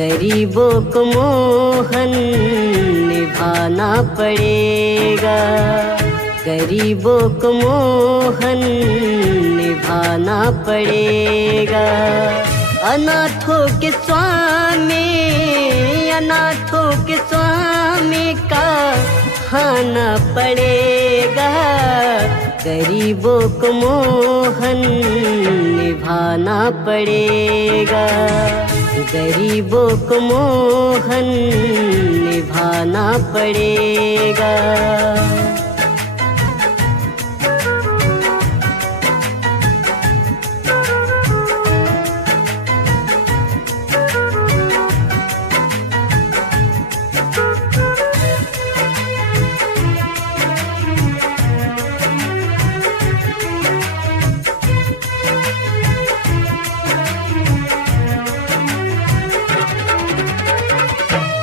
गरीबों को मोहन निभाना पड़ेगा, गरीबों को मोहन निभाना पड़ेगा। अनाथों के स्वामी, अनाथों के स्वामी का खाना पड़ेगा, गरीबों को मोहन निभाना पड़ेगा, गरीबों को मोहन निभाना पड़ेगा।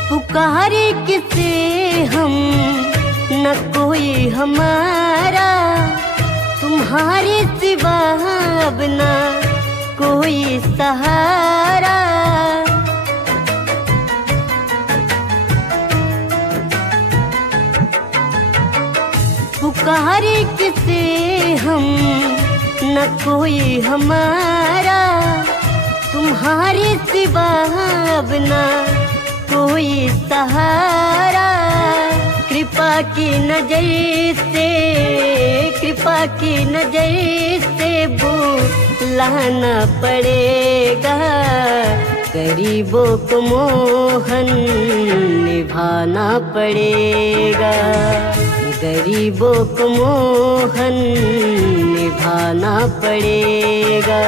पुकारे किसे हम न कोई हमारा, तुम्हारे सिवा अब ना कोई सहारा। पुकारे किसे हम न कोई हमारा, तुम्हारे सिवा अब ना कोई सहारा। कृपा की नजर से, कृपा की नजर से बुलाना पड़ेगा, गरीबों को मोहन निभाना पड़ेगा, गरीबों को मोहन निभाना पड़ेगा।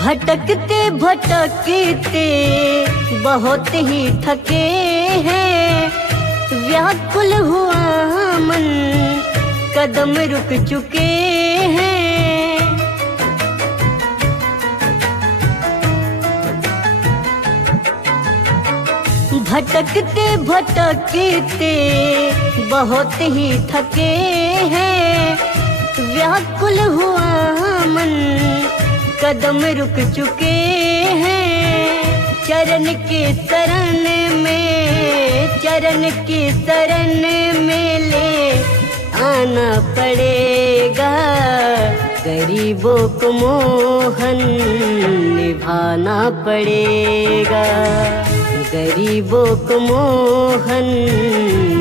भटकते भटकते बहुत ही थके हैं, व्याकुल हुआ मन कदम रुक चुके हैं। भटकते भटकते बहुत ही थके हैं, व्याकुल हुआ मन कदम रुक चुके हैं। चरण के शरण में, चरण के शरण में ले आना पड़ेगा, गरीबों को मोहन निभाना पड़ेगा, गरीबों को मोहन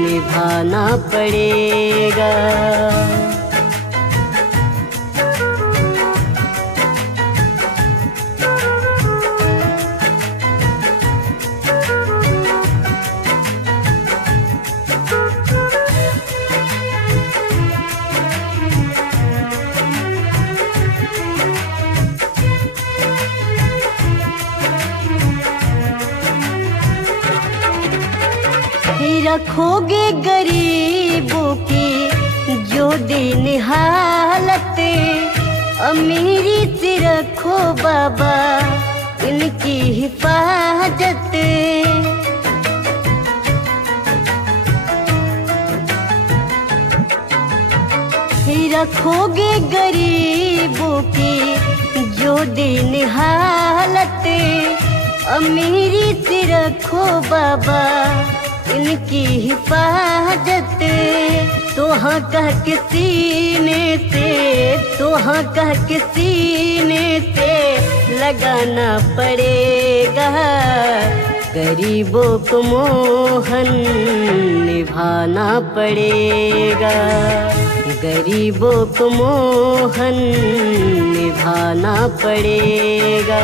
निभाना पड़ेगा। रखोगे गरीबों की जो दिन हालत, अमीरी से रखो बाबा इनकी हिफाजत। रखोगे गरीबों की जो दिन हालत, अमीरी से रखो बाबा इनकी हिफाजत। तो हाँ कह के सीने से, तो हाँ कह के सीने से लगाना पड़ेगा, गरीबों को मोहन निभाना पड़ेगा, गरीबों को मोहन निभाना पड़ेगा।